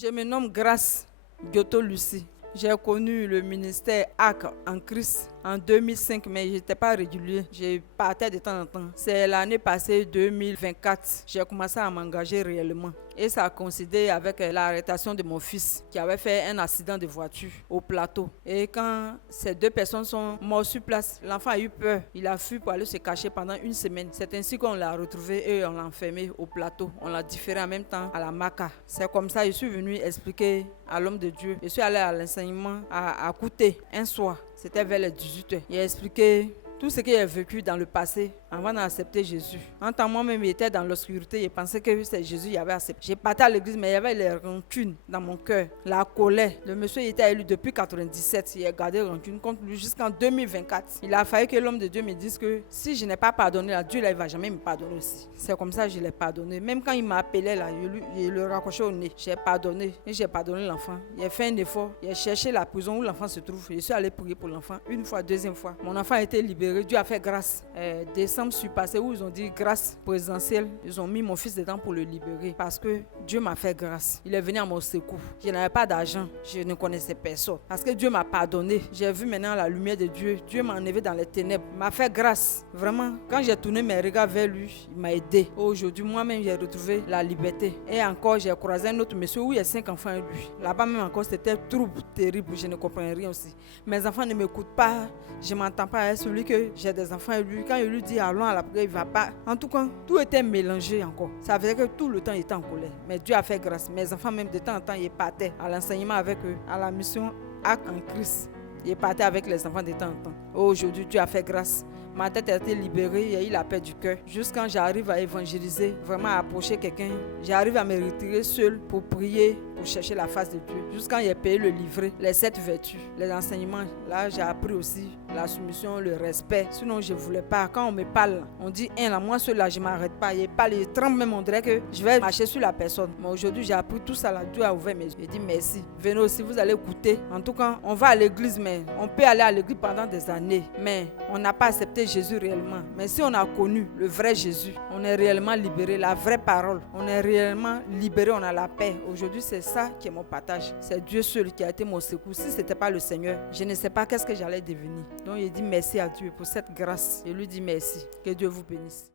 Je me nomme Grâce Gioto Lucie. J'ai connu le ministère AC en Christ en 2005, mais je n'étais pas régulier. Je partais de temps en temps. C'est l'année passée, 2024, j'ai commencé à m'engager réellement. Et ça a coïncidé avec l'arrestation de mon fils qui avait fait un accident de voiture au plateau. Et quand ces deux personnes sont mortes sur place, l'enfant a eu peur. Il a fui pour aller se cacher pendant une semaine. C'est ainsi qu'on l'a retrouvé et on l'a enfermé au plateau. On l'a différé en même temps à la Maca. C'est comme ça que je suis venu expliquer à l'homme de Dieu. Je suis allé à l'enseignement à Kouté un soir. C'était vers les 18h. Il a expliqué tout ce qu'il a vécu dans le passé avant d'accepter Jésus. En tant que moi-même, j'étais dans l'obscurité. Je pensais que c'est Jésus qui avait accepté. J'ai parti à l'église, mais il y avait les rancunes dans mon cœur, la colère. Le monsieur était élu depuis 1997. Il a gardé rancune contre lui jusqu'en 2024. Il a fallu que l'homme de Dieu me dise que si je n'ai pas pardonné à Dieu, là, il ne va jamais me pardonner aussi. C'est comme ça que je l'ai pardonné. Même quand il m'appelait, là, je le raccrochais au nez. J'ai pardonné. Et j'ai pardonné l'enfant. Il a fait un effort. Il a cherché la prison où l'enfant se trouve. Je suis allé prier pour l'enfant une fois, deuxième fois. Mon enfant a été libéré. Dieu a fait grâce. Décembre surpassé où ils ont dit grâce présidentielle. Ils ont mis mon fils dedans pour le libérer parce que Dieu m'a fait grâce. Il est venu à mon secours. Je n'avais pas d'argent. Je ne connaissais personne. Parce que Dieu m'a pardonné. J'ai vu maintenant la lumière de Dieu. Dieu m'a enlevé dans les ténèbres. Il m'a fait grâce. Vraiment, quand j'ai tourné mes regards vers lui, il m'a aidé. Aujourd'hui, moi-même, j'ai retrouvé la liberté. Et encore, j'ai croisé un autre monsieur où il y a 5 enfants et lui. Là-bas même encore, c'était trouble, terrible. Je ne comprenais rien aussi. Mes enfants ne m'écoutent pas. Je ne m'entends pas avec celui que j'ai des enfants et lui. Quand il lui dit allons à la prière, il ne va pas. En tout cas, tout était mélangé encore. Ça faisait que tout le temps, il était en colère. Mais Dieu a fait grâce. Mes enfants, même de temps en temps, ils partaient à l'enseignement avec eux, à la mission AC en Christ. Ils partaient avec les enfants de temps en temps. Aujourd'hui, Dieu a fait grâce. Ma tête a été libérée, il y a eu la paix du cœur. Jusqu'à quand j'arrive à évangéliser, vraiment à approcher quelqu'un, j'arrive à me retirer seul pour prier, pour chercher la face de Dieu. Jusqu'à quand j'ai payé le livret, les 7 vertus, les enseignements. Là, j'ai appris aussi la soumission, le respect. Sinon, je ne voulais pas. Quand on me parle, on dit là, moi seul là, je ne m'arrête pas. Il parle, il tremble même, on dirait que je vais marcher sur la personne. Mais aujourd'hui, j'ai appris tout ça là. Dieu a ouvert mes yeux. J'ai dit merci. Venez aussi, vous allez écouter. En tout cas, on va à l'église, mais on peut aller à l'église pendant des années. Mais on n'a pas accepté Jésus réellement. Mais si on a connu le vrai Jésus, on est réellement libéré, la vraie parole. On est réellement libéré, on a la paix. Aujourd'hui, c'est ça qui est mon partage. C'est Dieu seul qui a été mon secours. Si ce n'était pas le Seigneur, je ne sais pas qu'est-ce que j'allais devenir. Donc, il dit merci à Dieu pour cette grâce. Je lui dis merci. Que Dieu vous bénisse.